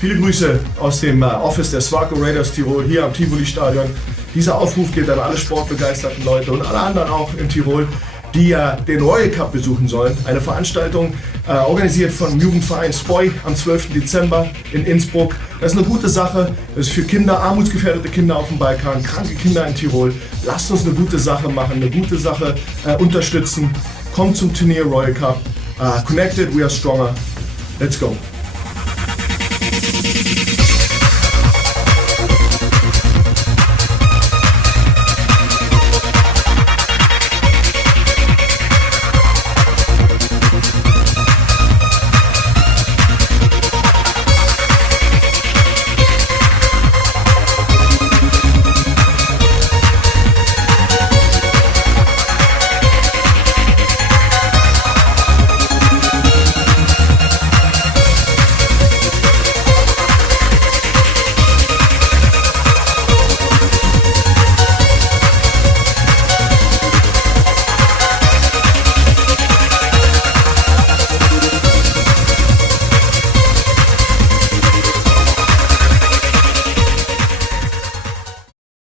Viele Grüße aus dem Office der Swarco Raiders Tirol hier am Tivoli-Stadion. Dieser Aufruf gilt an alle sportbegeisterten Leute und alle anderen auch in Tirol, die den Royal Cup besuchen sollen. Eine Veranstaltung organisiert vom Jugendverein SPOI am 12. Dezember in Innsbruck. Das ist eine gute Sache. Das ist für Kinder, armutsgefährdete Kinder auf dem Balkan, kranke Kinder in Tirol. Lasst uns eine gute Sache machen, eine gute Sache unterstützen. Kommt zum Turnier Royal Cup. Connected, we are stronger. Let's go.